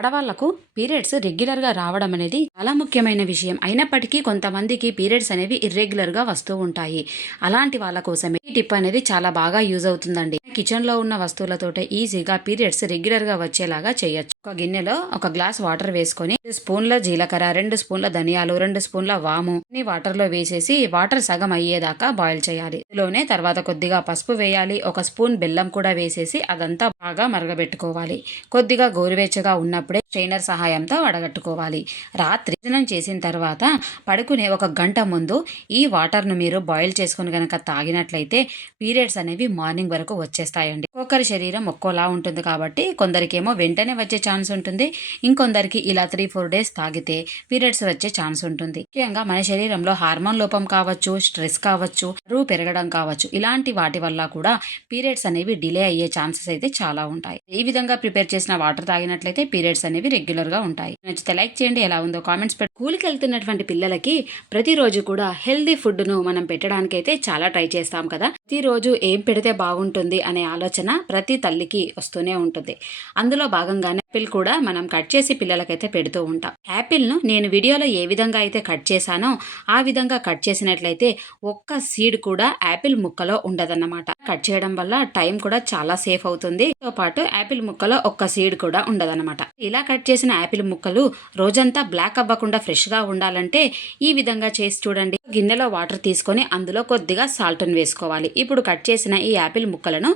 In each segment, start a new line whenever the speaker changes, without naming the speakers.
ఆడవాళ్ళకు పీరియడ్స్ రెగ్యులర్గా రావడం అనేది చాలా ముఖ్యమైన విషయం. అయినప్పటికీ కొంతమందికి పీరియడ్స్ అనేవి ఇర్రెగ్యులర్గా వస్తూ ఉంటాయి. అలాంటి వాళ్ళ కోసమే ఈ టిప్ అనేది చాలా బాగా యూజ్ అవుతుందండి. కిచెన్లో ఉన్న వస్తువులతోటే ఈజీగా పీరియడ్స్ రెగ్యులర్గా వచ్చేలాగా చేయొచ్చు. ఒక గిన్నెలో ఒక గ్లాస్ వాటర్ వేసుకొని రెండు స్పూన్ల జీలకర్ర రెండు స్పూన్ల ధనియాలు రెండు స్పూన్ల వాము అన్ని వాటర్లో వేసేసి వాటర్ సగం అయ్యేదాకా బాయిల్ చేయాలి. ఇందులోనే తర్వాత కొద్దిగా పసుపు వేయాలి. ఒక స్పూన్ బెల్లం కూడా వేసేసి అదంతా బాగా మరగబెట్టుకోవాలి. కొద్దిగా గోరువెచ్చగా ఉన్నప్పుడే స్ట్రైనర్ సహాయంతో వడగట్టుకోవాలి. రాత్రి భోజనం చేసిన తర్వాత పడుకునే ఒక గంట ముందు ఈ వాటర్ను మీరు బాయిల్ చేసుకుని కనుక తాగినట్లయితే పీరియడ్స్ అనేవి మార్నింగ్ వరకు వచ్చేస్తాయండి. ఒక్కొక్కరి శరీరం ఒక్కోలా ఉంటుంది కాబట్టి కొందరికేమో వెంటనే వచ్చే ఛాన్స్ ఉంటుంది. ఇంకొందరికి ఇలా త్రీ ఫోర్ డేస్ తాగితే పీరియడ్స్ వచ్చే ఛాన్స్ ఉంటుంది. ముఖ్యంగా మన శరీరంలో హార్మోన్ లోపం కావచ్చు స్ట్రెస్ కావచ్చు బరువు పెరగడం కావచ్చు ఇలాంటి వాటి వల్ల కూడా పీరియడ్స్ అనేవి డిలే అయ్యే ఛాన్సెస్ అయితే చాలా ఉంటాయి. ఈ విధంగా ప్రిపేర్ చేసిన వాటర్ తాగినట్లయితే పీరియడ్స్ అనేవి రెగ్యులర్గా ఉంటాయి. నచ్చితే లైక్ చేయండి ఎలా ఉందో కామెంట్స్ పెట్టి స్కూల్కి వెళ్తున్నటువంటి పిల్లలకి ప్రతిరోజు కూడా హెల్దీ ఫుడ్ను మనం పెట్టడానికి అయితే చాలా ట్రై చేస్తాం కదా. ప్రతిరోజు ఏం పెడితే బాగుంటుంది అనే ఆలోచన ప్రతి తల్లికి వస్తూనే ఉంటుంది. అందులో భాగంగానే యాపిల్ కూడా మనం కట్ చేసి పిల్లలకైతే పెడుతూ ఉంటాం. యాపిల్ను నేను వీడియోలో ఏ విధంగా అయితే కట్ చేశానో ఆ విధంగా కట్ చేసినట్లయితే ఒక్క సీడ్ కూడా యాపిల్ ముక్కలో ఉండదన్నమాట. కట్ చేయడం వల్ల టైం కూడా చాలా సేఫ్ అవుతుంది. తో పాటు యాపిల్ ముక్కలో ఒక్క సీడ్ కూడా ఉండదన్నమాట. ఇలా కట్ చేసిన యాపిల్ ముక్కలు రోజంతా బ్లాక్ అవ్వకుండా ఫ్రెష్గా ఉండాలంటే ఈ విధంగా చేసి చూడండి. గిన్నెలో వాటర్ తీసుకొని అందులో కొద్దిగా సాల్ట్ను వేసుకోవాలి. ఇప్పుడు కట్ చేసిన ఈ యాపిల్ ముక్కలను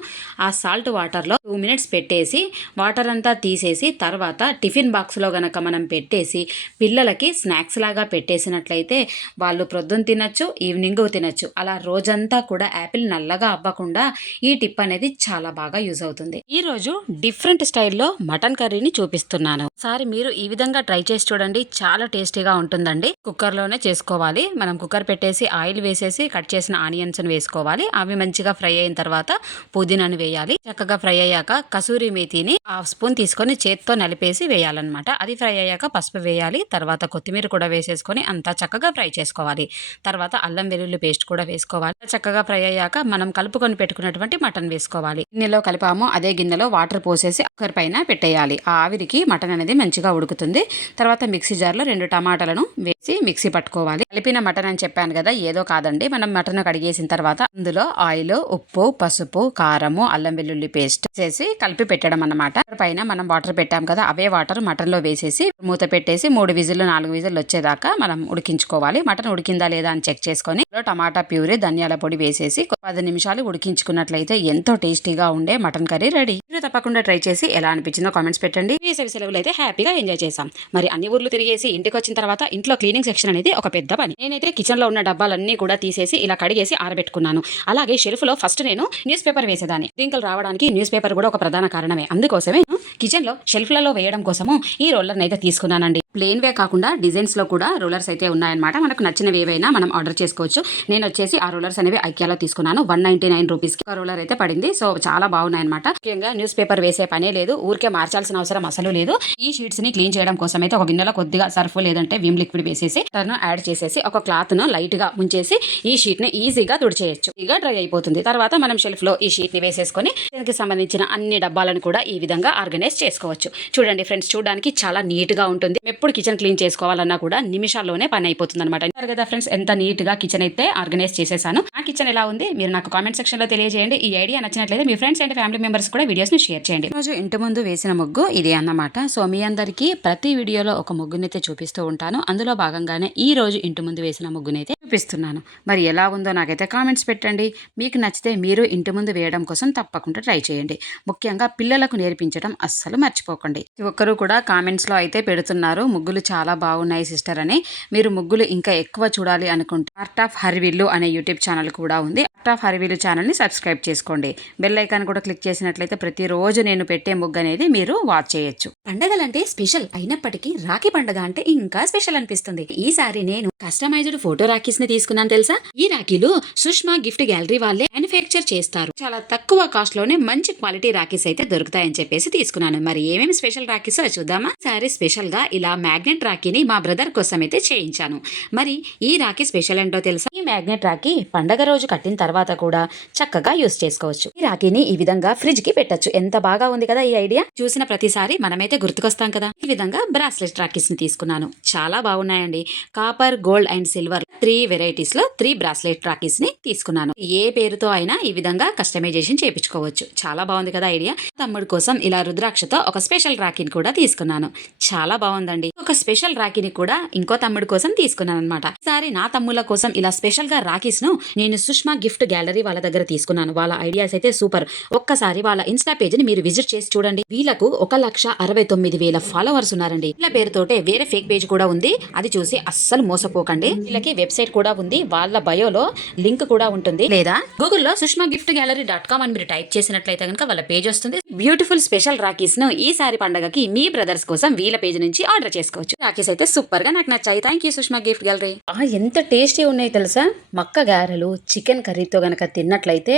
ఆ సాల్ట్ వాటర్లో టూ మినిట్స్ పెట్టేసి వాటర్ అంతా తీసేసి తర్వాత టిఫిన్ బాక్స్లో గనక మనం పెట్టేసి పిల్లలకి స్నాక్స్ లాగా పెట్టేసినట్లయితే వాళ్ళు ప్రొద్దున తినచ్చు ఈవినింగ్ తినచ్చు. అలా రోజంతా కూడా యాపిల్ నల్లగా అవ్వకుండా ఈ టిప్ అనేది చాలా బాగా యూజ్ అవుతుంది. ఈ రోజు డిఫరెంట్ స్టైల్లో మటన్ కర్రీని చూపిస్తున్నాను. సారి మీరు ఈ విధంగా ట్రై చేసి చూడండి. చాలా టేస్టీగా ఉంటుందండి. కుక్కర్లోనే చేసుకోవాలి. మనం కుక్కర్ పెట్టేసి ఆయిల్ వేసేసి కట్ చేసిన ఆనియన్స్ వేసుకోవాలి. అవి మంచిగా ఫ్రై అయిన తర్వాత పుదీనాను వేయాలి. చక్కగా ఫ్రై అయ్యాక కసూరి మేతిని హాఫ్ స్పూన్ తీసుకొని చేత్తో నలిపేసి వేయాలన్నమాట. అది ఫ్రై అయ్యాక పసుపు వేయాలి. తర్వాత కొత్తిమీర కూడా వేసేసుకొని అంతా చక్కగా ఫ్రై చేసుకోవాలి. తర్వాత అల్లం వెల్లుల్లి పేస్ట్ కూడా వేసుకోవాలి. చక్కగా ఫ్రై అయ్యాక మనం కలుపుకొని పెట్టుకున్నటువంటి మటన్ వేసుకోవాలి. గిన్నెలో కలిపాము. అదే గిన్నెలో వాటర్ పోసేసి ఒకరి పైన పెట్టేయాలి. ఆ ఆవిరికి మటన్ అనేది మంచిగా ఉడుకుతుంది. తర్వాత మిక్సీ జార్లో రెండు టమాటాలను వేసి మిక్సీ పట్టుకోవాలి. కలిపిన మటన్ అని చెప్పాను కదా ఏదో కాదండి. మనం మటన్ కడిగేసిన తర్వాత అందులో ఆయిల్ ఉప్పు పసుపు కారము అల్లం వెల్లుల్లి పేస్ట్ చేసి కలిపి పెట్టడం అన్నమాట పైన మనం వాటర్ పెట్టాం కదా అవే వాటర్ మటన్లో వేసేసి మూత పెట్టేసి మూడు విజిల్లు నాలుగు విజిల్లు వచ్చేదాకా మనం ఉడికించుకోవాలి. మటన్ ఉడికిందా లేదా అని చెక్ చేసుకొని టమాటా ప్యూరీ ధనియాల పొడి వేసేసి పది నిమిషాలు ఉడికించుకున్నట్లయితే ఎంతో టేస్టీగా ఉండే మటన్ కర్రీ రెడీ. మీరు తప్పకుండా ట్రై చేసి ఎలా అనిపించిందో కామెంట్స్ పెట్టండి. వేసవి సెలవులు అయితే హ్యాపీగా ఎంజాయ్ చేసాం మరి అన్ని ఊర్లు తిరిగేసి ఇంటికి వచ్చిన తర్వాత ఇంట్లో క్లీనింగ్ సెక్షన్ అనేది ఒక పెద్ద పని. నేనైతే కిచెన్లో ఉన్న డబ్బాలన్నీ కూడా తీసేసి ఇలా కడిగేసి ఆరబెట్టుకున్నాను. అలాగే షెల్ఫ్లో ఫస్ట్ నేను న్యూస్ పేపర్ వేసేదాన్ని. దింకలు రావడానికి న్యూస్ పేపర్ కూడా ఒక ప్రధాన కారణమే. అందుకోసమే కిచెన్లో షెల్ఫ్లలో వేయడం కోసము ఈ రోలర్ అయితే తీసుకున్నానండి. ప్లేన్ వే కాకుండా డిజైన్స్లో కూడా రూలర్స్ అయితే ఉన్నాయన్నమాట. మనకు నచ్చినవి ఏవైనా మనం ఆర్డర్ చేసుకోవచ్చు. నేను వచ్చేసి ఆ రూలర్స్ అనేవి ఐక్యాలో తీసుకున్నాను. One ninety nine rupees ruler అయితే పడింది. సో చాలా బాగున్నాయన్నమాట. ముఖ్యంగా న్యూస్ పేపర్ వేసే పనే లేదు. ఊరికే మార్చాల్సిన అవసరం అసలు లేదు. ఈ షీట్స్ని క్లీన్ చేయడం కోసం అయితే ఒక గిన్నెలో కొద్దిగా సర్ఫ్ లేదంటే విమ్ లిక్విడ్ వేసేసి టర్న్ యాడ్ చేసేసి ఒక క్లాత్ను లైట్గా ముంచేసి ఈ షీట్ని ఈజీగా తుడిచేయచ్చు. ఇక డ్రై అయిపోతుంది. తర్వాత మనం షెల్ఫ్లో ఈ షీట్ని వేసేసుకొని దీనికి సంబంధించిన అన్ని డబ్బాలను కూడా ఈ విధంగా ఆర్గనైజ్ చేసుకోవచ్చు. చూడండి ఫ్రెండ్స్ చూడడానికి చాలా నీట్గా ఉంటుంది. ఎప్పుడు కిచెన్ క్లీన్ చేసుకోవాలన్నా కూడా నిమిషాల్లోనే పని అయిపోతుంది అనమాట కదా ఫ్రెండ్స్ ఎంత నీట్గా కిచెన్ అయితే ఆర్గనైజ్ చేసేసాను. ఆ కిచెన్ ఎలా ఉంది? మీరు నాకు కామెంట్ సెక్షన్లో తెలియజేయండి. ఈ ఐడియా నచ్చినట్లయితే మీ ఫ్రెండ్స్ అండ్ ఫ్యామిలీ మెంబర్స్ కూడా వీడియోస్ని షేర్ చేయండి. రోజు ఇంటి ముందు వేసిన ముగ్గు ఇది అన్నమాట. సో మీ అందరికీ ప్రతి వీడియోలో ఒక ముగ్గునైతే చూపిస్తూ ఉంటాను. అందులో భాగంగానే ఈ రోజు ఇంటి ముందు వేసిన ముగ్గునైతే చూపిస్తున్నాను. మరి ఎలా ఉందో నాకైతే కామెంట్స్ పెట్టండి. మీకు నచ్చితే మీరు ఇంటి ముందు వేయడం కోసం తప్పకుండా ట్రై చేయండి. ముఖ్యంగా పిల్లలకు నేర్పించడం అస్సలు మర్చిపోకండి. ప్రతి కూడా కామెంట్స్లో అయితే పెడుతున్నారు. ముగ్గులు చాలా బాగున్నాయి సిస్టర్ అని. మీరు ముగ్గులు ఇంకా ఎక్కువ చూడాలి అనుకుంటే ఆర్ట్ ఆఫ్ హరివిల్లు అనే యూట్యూబ్ ఛానల్ కూడా ఉంది. ఆర్ట్ ఆఫ్ హరివిల్లు ఛానల్ని సబ్స్క్రైబ్ చేసుకోండి. బెల్ ఐకాన్ కూడా క్లిక్ చేసినట్లయితే ప్రతిరోజు నేను పెట్టే ముగ్గు అనేది మీరు వాచ్ చేయొచ్చు. పండగలంటే స్పెషల్ అయినప్పటికీ రాఖీ పండగ అంటే ఇంకా స్పెషల్ అనిపిస్తుంది. ఈసారి నేను కస్టమైజ్డ్ ఫోటో రాఖీస్ని తీసుకున్నాను తెలుసా? ఈ రాఖీలు సుష్మా గిఫ్ట్ గ్యాలరీ వాళ్ళే మ్యానుఫ్యాక్చర్ చేస్తారు. చాలా తక్కువ కాస్ట్లోనే మంచి క్వాలిటీ రాఖీస్ అయితే దొరుకుతాయని చెప్పేసి తీసుకున్నాను. మరి ఏమేమి స్పెషల్ రాఖీస్ చూద్దామా? సారీ స్పెషల్గా ఇలా మ్యాగ్నెట్ రాఖీని మా బ్రదర్ కోసం అయితే చేయించాను. మరి ఈ రాఖీ స్పెషల్ ఏంటో తెలుసా? ఈ మ్యాగ్నెట్ రాఖీ పండగ రోజు కట్టిన తర్వాత కూడా చక్కగా యూస్ చేసుకోవచ్చు. ఈ రాఖీని ఈ విధంగా ఫ్రిడ్జ్కి పెట్టచ్చు. ఎంత బాగా ఉంది కదా ఈ ఐడియా? చూసిన ప్రతిసారి మనమైతే గుర్తుకొస్తాం కదా. ఈ విధంగా బ్రాస్లెట్ రాఖీస్ని తీసుకున్నాను. చాలా బాగున్నాయండి. Copper gold and silver three వెరైటీస్లో three bracelet రాఖీస్ని తీసుకున్నాను. ఏ పేరుతో అయినా ఈ విధంగా కస్టమైజేషన్ చేయించుకోవచ్చు. చాలా బాగుంది కదా ఐడియా. తమ్ముడు కోసం ఇలా రుద్రాక్షతో ఒక స్పెషల్ రాఖీని కూడా తీసుకున్నాను. చాలా బాగుందండి. ఒక స్పెషల్ రాఖీని కూడా ఇంకో తమ్ముడు కోసం తీసుకున్నాను అనమాట ఈసారి నా తమ్ముళ్ళ కోసం ఇలా స్పెషల్గా రాఖీస్ను నేను సుష్మా గిఫ్ట్ గ్యాలరీ వాళ్ళ దగ్గర తీసుకున్నాను. వాళ్ళ ఐడియాస్ అయితే సూపర్. ఒక్కసారి వాళ్ళ ఇన్స్టా పేజ్ని మీరు విజిట్ చేసి చూడండి. వీళ్ళకు ఒక లక్ష అరవై తొమ్మిది వేల ఫాలోవర్స్ ఉన్నారండి. వీళ్ళ పేరుతోటే వేరే ఫేక్ పేజ్ కూడా ఉంది. అది చూసి అస్సలు మోసపోకండి. వీళ్ళకి వెబ్సైట్ కూడా ఉంది. వాళ్ళ బయోలో లింక్ కూడా ఉంటుంది. లేదా గూగుల్లో Sushma gift gallery dot com అని మీరు టైప్ చేసినట్లయితే కనుక వాళ్ళ పేజ్ వస్తుంది. బ్యూటిఫుల్ స్పెషల్ రాఖీస్ను ఈసారి పండగకి మీ బ్రదర్స్ కోసం వీళ్ళ పేజ్ నుంచి ఆర్డర్ చేసుకోవచ్చు. రాకేస్ అయితే సూపర్గా నాకు నచ్చాయి. Thank you Sushma gift gallery. ఎంత టేస్టీ ఉన్నాయి తెలుసా? మక్క గారెలు చికెన్ కర్రీతో గనక తిన్నట్లయితే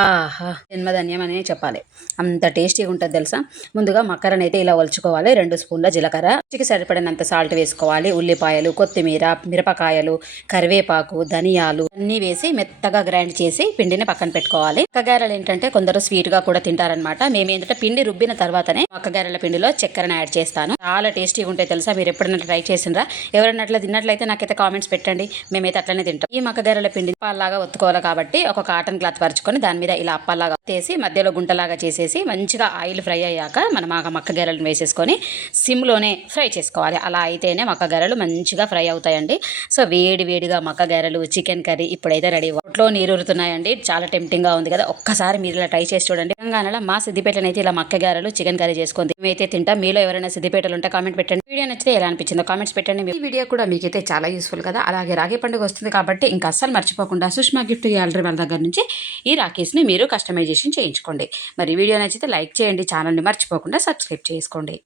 ఆహా జన్మధన్యం అనే చెప్పాలి. అంత టేస్టీగా ఉంటుంది తెలుసా? ముందుగా మక్కరని అయితే ఇలా ఒలుచుకోవాలి. రెండు స్పూన్ల జీలకర్ర. చికెన్ సరిపడినంత సాల్ట్ వేసుకోవాలి. ఉల్లిపాయలు కొత్తిమీర మిరపకాయలు కరివేపాకు ధనియాలు అన్నీ వేసి మెత్తగా గ్రైండ్ చేసి పిండిని పక్కన పెట్టుకోవాలి. మక్కగారెలు ఏంటంటే కొందరు స్వీట్గా కూడా తింటారనమాట మేము ఏంటంటే పిండి రుబ్బిన తర్వాతనే మక్కగారెల పిండిలో చక్కెరను యాడ్ చేస్తాను. చాలా టేస్టీగా ఉంటాయి తెలుసా? మీరు ఎప్పుడైనా ట్రై చేసినరా ఎవరైనా అట్లా తిన్నట్లయితే నాకైతే కామెంట్స్ పెట్టండి. మేమైతే అట్లనే తింటాం. ఈ మక్కగరల పిండి పాల్లాగా ఒత్తుకోవాలి కాబట్టి ఒక కాటన్ క్లాత్ పరుచుకొని దాని మీద ఇలా అప్పలాగా తీసి మధ్యలో గుంటలాగా చేసేసి మంచిగా ఆయిల్ ఫ్రై అయ్యాక మనం ఆ మక్క గెరలను వేసేసుకొని సిమ్లోనే ఫ్రై చేసుకోవాలి. అలా అయితేనే మక్క గెరలు మంచిగా ఫ్రై అవుతాయండి. సో వేడి వేడిగా మక్క గెరలు చికెన్ కర్రీ ఇప్పుడైతే రెడీ ఒట్లో నీరురుతున్నాయండి చాలా టెంప్టింగ్గా ఉంది కదా ఒక్కసారి మీరు ఇలా ట్రై చేసి చూడండి. తెలంగాణలో మా సిద్దిపేటనైతే ఇలా మక్క గారెలు చికెన్ కర్రీ చేసుకుంది మేమైతే తింటాం. మీలో ఎవరైనా సిద్దిపేటలు ఉంటే కామెంట్ పెట్టండి. వీడియో నచ్చితే ఎలా అనిపించిందో కామెంట్స్ పెట్టండి. ఈ వీడియో కూడా మీకైతే చాలా యూస్ఫుల్ కదా. అలాగే రాఖీ పండుగ వస్తుంది కాబట్టి ఇంకా అస్సలు మర్చిపోకుండా సుష్మా గిఫ్ట్ గ్యాలరీ వాళ్ళ దగ్గర నుంచి ఈ రాఖీస్ని మీరు కస్టమైజ్ కస్టమైజేషన్ చేయించుకోండి. మరి వీడియో నచ్చితే లైక్ చేయండి ఛానల్ని మర్చిపోకుండా సబ్స్క్రైబ్ చేసుకోండి.